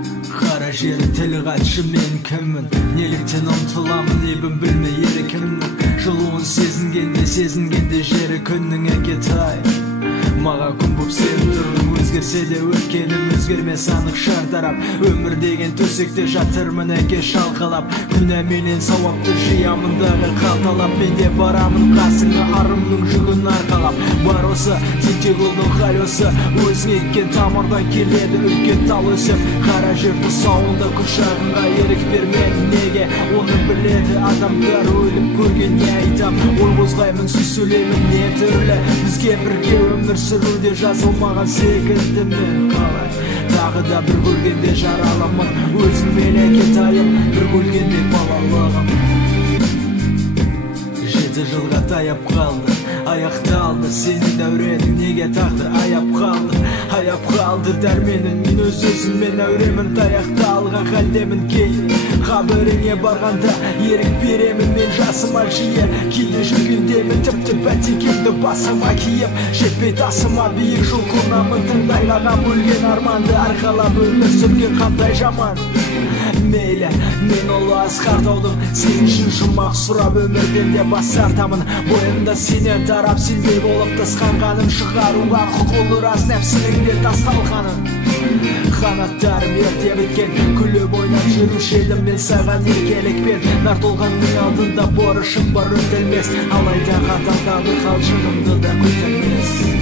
Kara jeri tili kaçı men kimmin, nelikten umtulamın ebim bilmey erkimmin. Joluğun sezingende jeri künnüň eketay. Maga kun bop sevip durdum, özgerse de ötkenim özgermez anyk şartarap. Ömür degen tösekde jatyrmyn eke şalkalap. Küne menen sawapty şyamyndagy kaltalap. Mende baramyn kasyna arymyň jügün arkalap. Bar osa tinçek boldun hal osa, özüň ekken tamardan keledi ülken tal ösüp. Kara jerdi sawunda kuşagynga erik bermen nege, onu biledi adamlar ölüp görgen ne aytam. Ol bozgaymyn süsüleymin ne türle, bizge birge ömür sürüde жазылмаған секілдімін қалай. Тағы да бір көргенде жаралымын, өзің мен әкетайым, бір көргенде балалығым. 7 жылға таяп қалды, аяқталды сенің дәурең, неге тағдыр аяп қалды. Аяп қалды дәрменің, мен өз-өзіммен әуремін, таяқты алған халдемін. Кейін қабіріңе барғанда ерік беремін, мен жасыма жиі кейі жүргендемін. Тіпті бәтекемді басыма киіп, жетпей тасыма биік жұлқынамын. Тыңдайлаған өлген арманды арқалап өмір сүрген қандай жаман. Мейлі, мен олы асқар таудым, сен үшін жұмақ сұрап өмірден де бас тартамын. Бойымда сенен тарап сенбей болып тасқанғаным, шығаруға құқылы рас нәпсіліңде тасталғаным. Қанаттарым ерте біткен, күліп ойнап жүруші едім мен саған еркелікпен. Нар толған мен алдында борышым бар өтілмес, алайда қаталдағы қалжыңымды да көтермес.